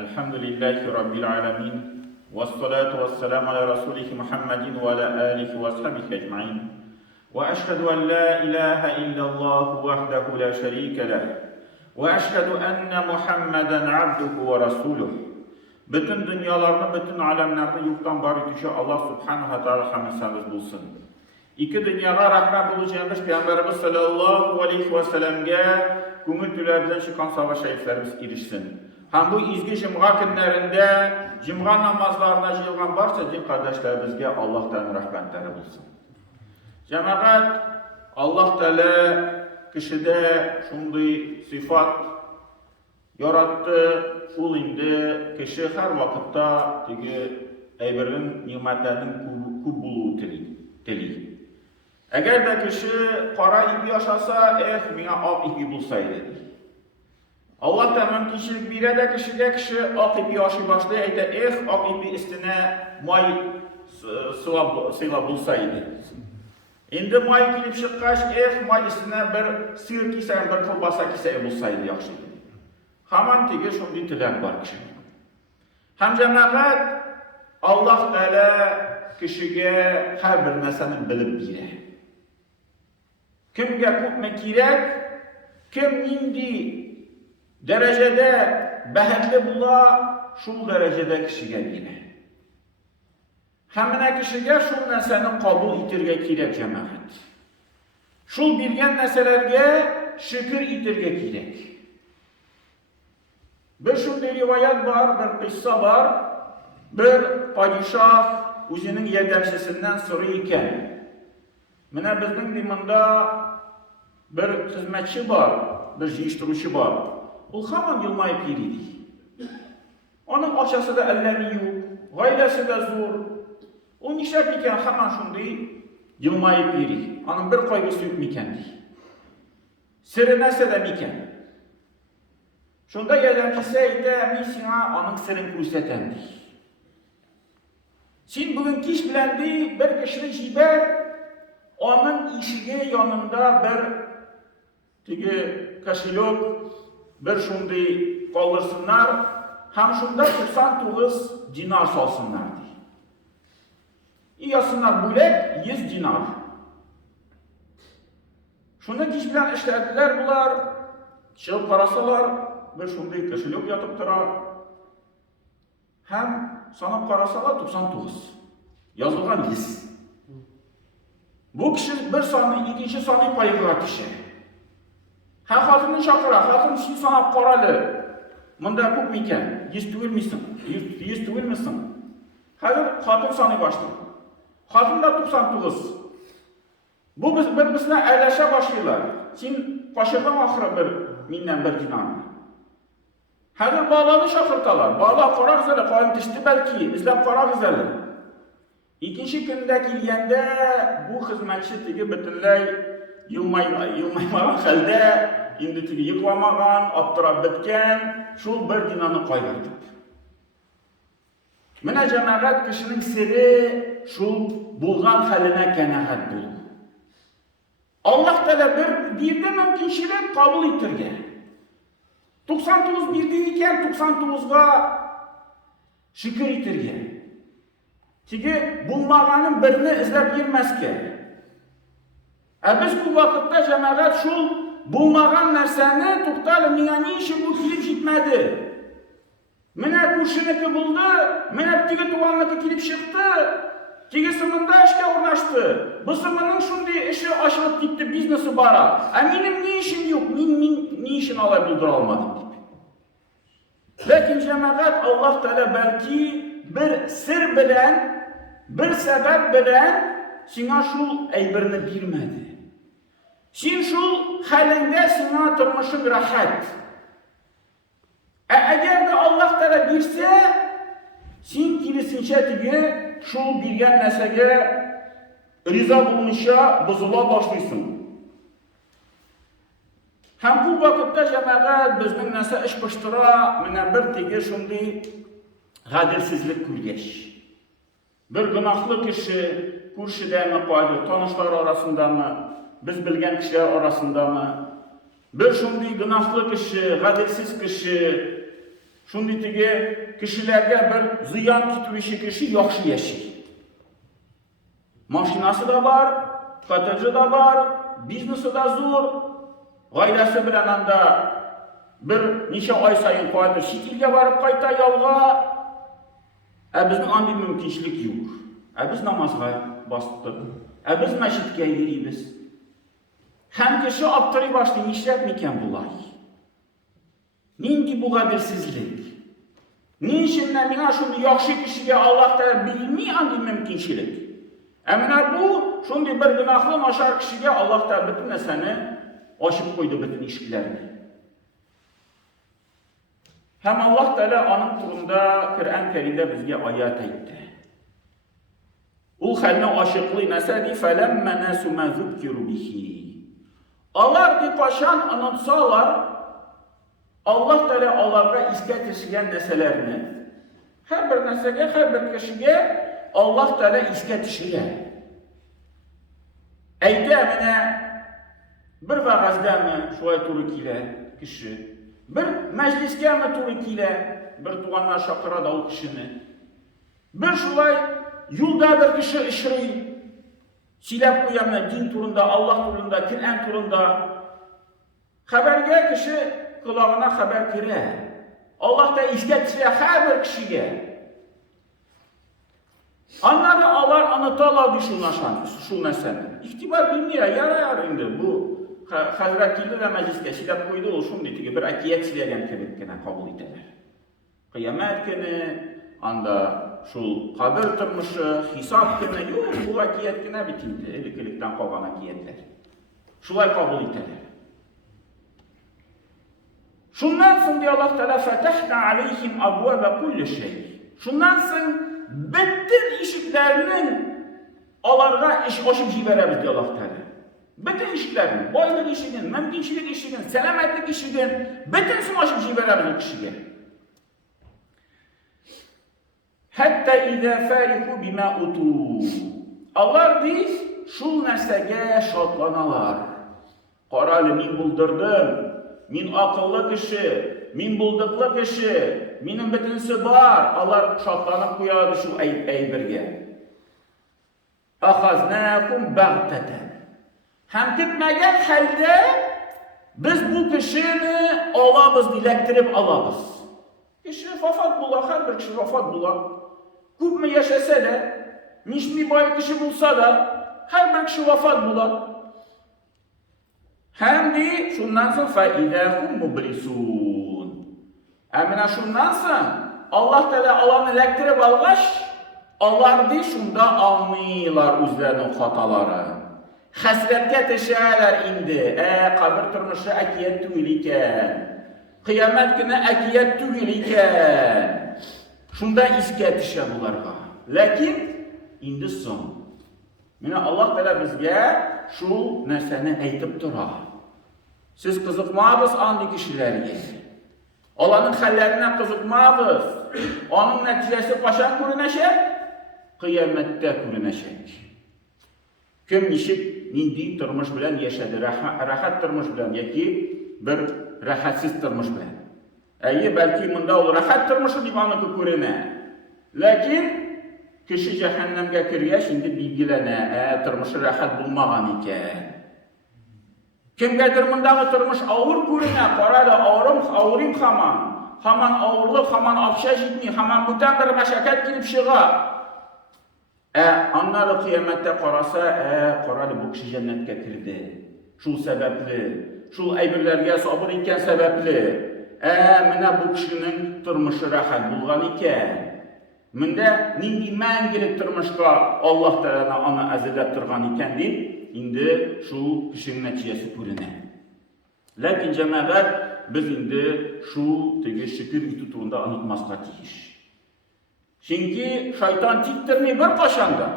Elhamdülillahi Rabbil alemin. Vessalatu vesselamu ala Resulih Muhammedin ve ala alihi ve sahbihi ecmain. Ve eşhedü en la ilahe illallah vahdehu la şerike leh. Ve eşhedü enne Muhammeden abduhu ve resuluh. Bütün dünyalarını, bütün alemlerini yoktan var etişi Allah subhanahu wa ta'ala hamdeniz bulsun. İki dünyaya rahmet bulacağımız Peygamberimiz sallallahu aleyhi ve sellem'e köngül tülerden çıkan savaş şehitlerimiz erişsin. Hem bu izgi cımğa günlerinde, cımğa namazlarına jığılgan barcha din kardeşlerimizge Allah'tan rahmetleri bulsun. Cemaat, Allah Teala kişide şunday sıfat yarattı, ul indi kişi her vakitte eyberinin nimetlerinin kub buluğu teli. Eğer de kişi kara ipi yaşasa, mina ak ipi bulsaydı. Allah Teala kişilik bir de kişi ak ipi yaşı başlaydı, ak ipi üstüne may sıla bulsaydı. Indi may kilip çıkkaş, may üstüne bir sığır kiseye, bir kılbasa kiseye bulsaydı yaxşı. Haman tege şunday tilak var kişi. Hem cemaat Allah Teala kişiye her bir neseni bilip bire. Kimge kupme kirek, kim indi derecede behetli bula, şul derecede kişiye bire. Hemine kişiye şul neseni kabul itirge kirek cemaat. Şul bilgen neselerge şükür itirge kirek. Bir şunday rivayet var, bir kıssa var. Bir padişah özünün yardımcısından soruyken, mene bizning dimanda bir hizmetçi var, bir yiyiştirucu var. O hamam yılmayıp yeriydi. Onun akçası da elleri yok, gailesi de zor. O nişap iken hemen şunday yılmayıp yeri. Onun bir kaygısı yok mikendi. Sırrı nese de miken. Şunda yardımcısı emin sana onun sırrını gösterdi. Sen bugün kiş bilendi, bir kişinin jiber, onun işine yanında bir kaşılok, bir şunday kaldırsınlar, hem şunda 99 dinar salsınlar. İyasınlar bülek 100 dinar. Şunda kiş bilen işlediler bunlar, çıkıp karasalar, bir şunday kaşılok yatıp durar. Hem sana karasalar 99. Yazılgan 100. Bu kişi bir sani, ikinci sani payıqlar kişi. Hem hatının şakıra, hatın şimdi sana karalı. Mında köp miken, 100 tüvil misin? 100 tüvil misin? Hazır hatın sani başladı. Hatın da 99. Bu birbirine eyleşe başlıyorlar. Şimdi başından ahıra mindən bir dinamı. Hazır bağlanı şakırtalar. Bağla kara güzeli, kayın düştü belki, izlep kara güzeli. İkinci günde geliyende bu hizmetçi tigi bütünley yılmaymagan halde, indi tigi yıklamagan, aptırab bitken, şul bir dinanı kaydırdık. Mine cemaat kişinin siri şul bulgan haline kenahat buldu. Allah Teala bir mümkünçilik kabul ettirdi. 99 birdiğiken 99'ga şükür ettirdi. Çünkü bulmağanın birini izlep girmezken. Biz bu vakitte cemaat şu bulmağan nerseni tutalım, mine işi bu kilip gitmedi. Mine kurşuniki buldu, mine tigi tuvanlıki kilip çıktı. Tigi sımında işe uğraştı. Bu sımının şunday işi aşılıp gitti, biznesi bara. Benim ne işim yok, ne işin alay buldura almadım gibi. Lakin cemaat Allah Teala belki bir sır bilen, bir sebep bilen sana şu eybirini bilmedi. Sen şu halinde sana tırmışın rahat. Eğer de Allah Teala bilse, sen kilisinçe tigi şu bilgen nesege riza bulunuşa bozula başlıyorsun. Hem bu vakitte cemaat bizning nese iş piştira, mine bir tigi şunday gadilsizlik kurgeç. Bir günahlı kişi, kurşide mi koydu, tanışlar arasında mı, biz bilgen kişiler arasında mı, bir şunday günahlı kişi, gadilsiz kişi, Şundi tigi kişilerge bir ziyan tutuşu kişi yaxşı yaşay. Maşinası da var, katıcı da var, biznesi da zor. Gaylası bilen anda bir neçe ay sayın koydu, şitilge varıp kayta yalga. Bizning andi mümkinchilik yo'q. Biz namazga bosdik. Biz masjidga yuribmiz. Ham kishi optiriy boshda ishlabmikan bulay. Nindi bu qadrsizlik? Nishinda menga shuni yaxshi kishiga Alloh taolo bilmay andi mümkinchilik. Amina bu shunday bir gunohli noshar kishiga Alloh taolo butun narsani ochib qo'ydi, butun eshiklarni. Hem Allah Teala onun turunda Kur'an-ı Kerim'de bizge ayet etti. Ul halne aşıklı nesedi felemme nesu ma zukkiru bihi. Allah di paşan anlatsalar Allah Teala onlara iskat etişgen neselerini her bir nesege, her bir kişiye Allah Teala iskat etişgen. Eyde emine bir vaazda mı şuay turukiyle kişi bir mecliske mi turukiyle bir tuğanlar şakıra da o kişini bir şulay yolda bir kişi işri silap koyamına din turunda, Allah turunda, Kur'an turunda haberge kişi kulağına haber kire Allah da isketse her bir kişiye onları alar anıtalar düşünlaşan şu nesene İhtibar bilmiyor, yarar indi bu Hazreti ve mecliste silap koydu olsun dedi ki bir akiyet sileyen kebekine kabul ederler. Kıyamet günü anda şu kabir tırmışı, hisap günü yok bu akiyet günü bitindi. Elikilikten kalan akiyetler. Şulay kabul ederler. Şundan sonra diyor Allah Teala fetahna aleyhim abwabe kulli şey. Şundan sonra bütün işitlerinin alarga iş açıp jiberemiz diyor Allah Teala. Bütün işlerini, boyluk işinin, mümkünçilik işinin, selametlik işinin, bütün smaşıp jiberemiz o kişiye. Hatta izâ fârihu bimâ utû. Allah biz şu nersege şatlanalar. Qaralı min buldurdım, min akıllı kişi, min bulduklu kişi, minin bütünsi var. Allah şatlanıp koyadı şu eybirge. Ahaznâkum bagteten. Hem gitmegen halde biz bu kişini alabız, dilektirip alabız. Kişi vafat bula, her bir kişi vafat bula. Küp mü yaşasa da, niş mi bay kişi bulsa da, her bir kişi vafat bula. Hem de şundan sonra فَاِذَاهُمْ مُبْلِسُونَ. Emine şundan sonra Allah Teala alanı elektirip algaş, Allah de şunda anlayırlar üzerine hataları. Hasretke teşeğeler indi. Kabir turmuşu akiyet tüvil iken. Kıyamet günü akiyet tüvil iken. Şunda iske teşe bularga. Lakin indi son. Mine Allah Teala bizge şu nerseni eytip dura. Siz kızıkmağız andi kişilerge. Allah'ın hallerine kızıkmağız. Onun neticesi kaçan kurüneşek? Kıyamette kurüneşek. Kim nişik nindi turmuş bilen yaşadı, rahat turmuş bilen, yaki bir rahatsiz turmuş bilen. Belki bunda ol rahat turmuşu divanı kurene. Lakin kişi cehennemge kirge şimdi bilgilene, turmuşu rahat bulmağan iken. Kimgedir bundağı turmuş ağır kurene, parayla ağırım haman. Haman ağırlık, haman afşa jitmi, haman butan bir meşakat girip şığa. Anları kıyamette qarasa, qaralı bu kişi cennetke kirdi. Şu sebepli, şu eybirlerge sabır iken sebepli. Mine bu kişinin turmuşu rahat bulgan iken. Minde nindi məngilik turmuşka Allah Teala ana əzilət turgan iken deyip, indi şu kişinin neticesi kurine. Lakin cemaat biz indi şu tege şükür iti turunda anıtmazqa tiyiş. Çünkü şeytan tiktirmeyi bir qaşanda.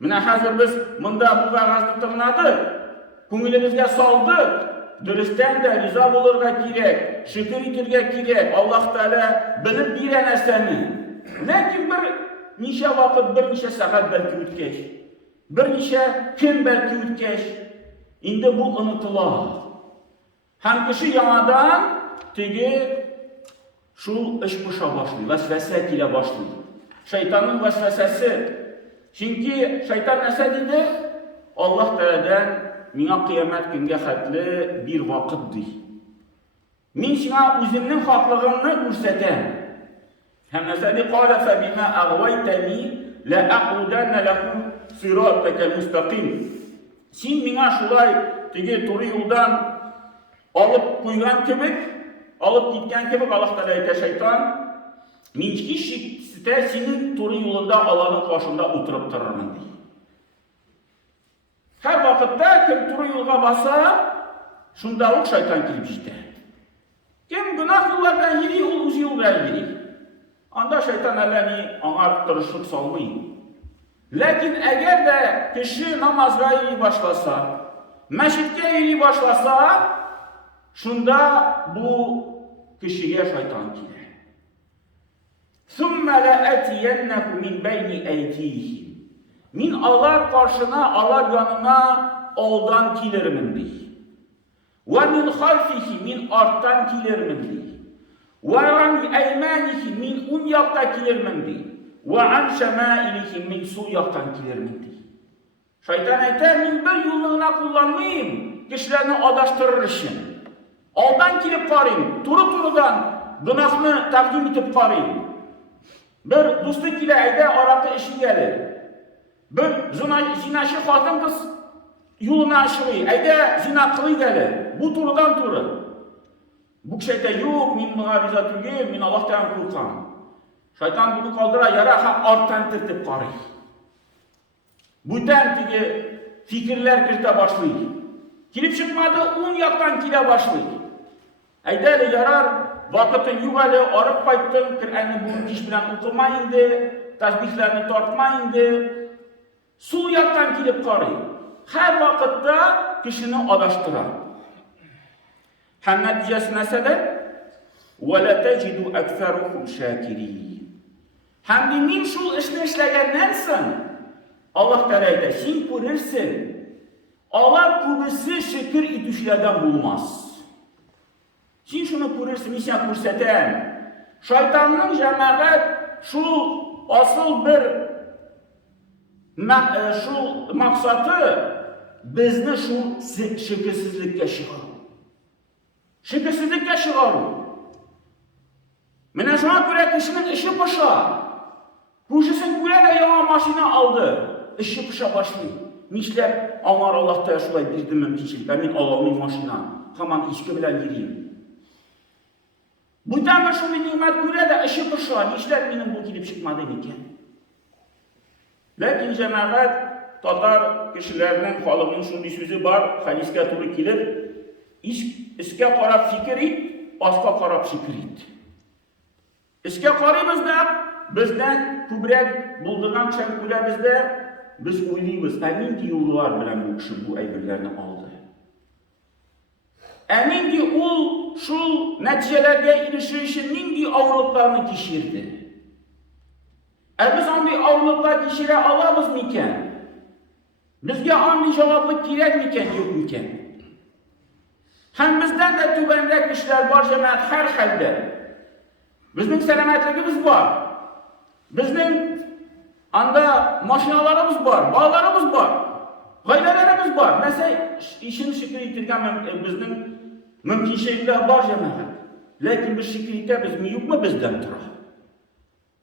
Mine hazır biz mında bu vaazını tırnadık. Kungilibizge saldık. Dürüstten de riza olurga kirek. Şükür itirge kirek. Allah Teala bilip bir eneseni. Lakin bir nişe vakit, bir nişe saat belki ütkeş. Bir nişe gün belki ütkeş. Indi bu unutular. Hem kişi yanadan tigi Şul iş boşa başlıyor, vesvese ile başlıyor. Şeytanın vesvesesi. Çünkü şeytan nəsə dedi? Allah Teala'dan mina kıyamet günge xətli bir vakitdir. Min sana özümün haklılığını görsətəm. Hem nəsədi qala fəbimə əğvaytəni la'aqudənə ləhum siratəkə müstəqim. Sen mina şulay tege turu yoldan alıp koygan kebek, alıp gitken kebek Allah Teala ayta şeytan min kişide senin turu yolunda Allah'ın karşında oturup durarım diye. Her vakitte kim turu yolga basa şundalık şeytan kilip işte. Kim günah yollardan yeri ol uzi yol vermeli. Anda şeytan elini anar tırışlık salmayın. Lakin eğer de kişi namazga yeri başlasa, meşitke yeri başlasa, şunda bu kişiye şeytan kiler. ثُمَّ لَأَتِيَنَّكُ مِنْ بَيْنِ اَيْدِيهِمْ Min alar karşına, alar yanına aldan kilerimin değil. وَمِنْ خَلْفِهِ Min arttan kilerimin değil. وَعَنْ اَيْمَانِهِ Min un yakta kilerimin değil. وَعَنْ شَمَائِلِهِ Min su yaktan kilerimin değil. Şeytan ayter, min bir yolluğuna kullanmayayım, kişilerini adaştırır için. Aldan kilip varayım, turudan günahını takdim edip varayım. Bir dostluk ile ayda arakı işi gelir. Bir zinaşı hatun kız yoluna aşırıyor, ayda zina kılı gelir. Bu turudan turu. Bu şeyde yok, min muhabizatü min Allah'tan korkan. Şeytan bunu kaldıra yara arttan tırtıp karıyor. Buradan fikirler kirte başlıyor. Kilip çıkmadı, un yaktan kile başlıyor. Ayda yarar, vakitin yuvalı, arıp kayttın, Kur'an'ı bu kiş bilen okumayındı, tasbihlerini tartmayındı. Su yaktan kilip karıyor. Her vakitte kişini adaştırar. Hem neticesi nesede? وَلَا تَجِدُ اَكْثَرُهُمْ شَاكِرِينَ Hem de min şul işini işleyenlersin. Allah Teala'yı sen görürsün. Allah kubisi şükür idüşlerden bulmaz. Sen şunu görürsün, sen görseten. Şeytanın cemaat şu asıl bir şu maksatı bizni şu şükürsüzlükle çıkarır. Şükürsüzlükle çıkarır. Mene şuna göre kişinin işi pışa. Kuşusun göre de yana maşina aldı. İşi pışa başlıyor. Mişler onlar Allah'ta şulay birdi mümkünçilik. Ben Allah'ın maşina. Tamam işki bilen gireyim. Bu da şu bir nimet göre de işi pışa. Mişler benim bu kilip çıkmadı iken. Lakin cemaat Tatar kişilerinin halının şunun bir sözü var. Hadiske turu kilir. İske karab fikir it, aska karab şikir it. İske bizden kübrek buldurgan çenkule bizde biz uyluyuz. Emin ki yollar bilen bu kişi bu eybirlerini aldı. Emin ki ol şu neticelerge erişişinin ki avrularını kişirdi. Biz anlı avrular kişire alabız mı iken? Bizge anlı cevaplık gerek mi iken yok mu iken? Hem bizden de tübenrek kişiler var cemaat her halde. Bizim selametliğimiz var. Bizim anda maşinalarımız var, bağlarımız var, gayrelerimiz var. Mesela işin şükür itirgen bizim mümkün şeyler var cemaat. Lakin bir şükür ite bizim yok mu bizden tura?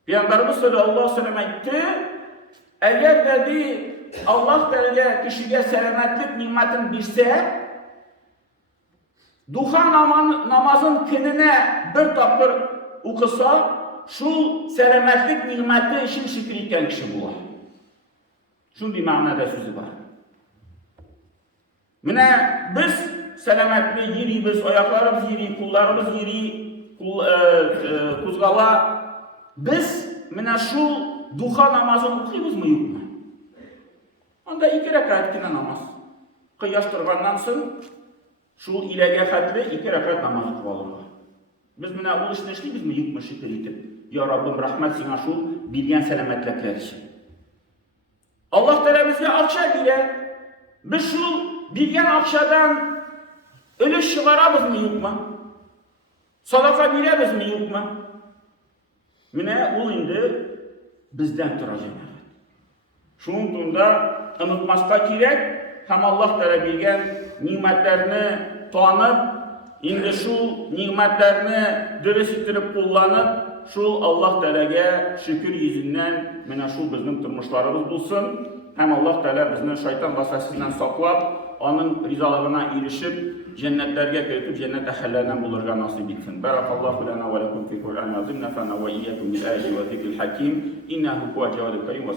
Peygamberimiz sallallahu aleyhi ve sellem etti. Eğer dedi Allah Teala kişiye selametlik nimetin birse, duha namazın kendine bir tapır okusa, şu selametlik nimeti için şükür eken kişi bular. Şunun bir manada sözü var. Mine biz selametli yeriyiz, ayaklarımız yeri, kullarımız yeri, kuzgala. Biz mine şu duha namazını okuyuz mu yok mu? Onda 2 rekat kine namaz. Kıyaştırgandan sonra şu ilege hatli 2 rekat namaz okuyalım. Biz mine o işini işleyimiz mi yok mu şükür etip? Ya Rabbim rahmet sana şu bilgen selametlikler için. Allah Teala bize akşa bile biz şu bilgen akşadan ölüş çıkarabız mı yok mu? Sadaka bileriz mi yok mu? Менә ул инде бездән тора җәмәгать. Шуның турында онытмаска кирәк һәм Аллаһ Тәгалә биргән нимәтләрне танып, инде шул нимәтләрне дөрес итеп кулланып, шул Аллаһ Тәгаләгә шөкер йөзеннән менә шул безнең тормышларыбыз булсын. Һәм Аллаһ Тәгалә безне шайтан васвасасыннан саклап, аның ризалыгына ирешеп, җәннәтләргә кертеп, җәннәт әһелләреннән булырга насыйп итсен. Баракаллаһу лана ва лакум фи Кур'ан азим, нафана ва iyyakum bil ayati wa dhikril hakim, innahu huwal jawadul karim wa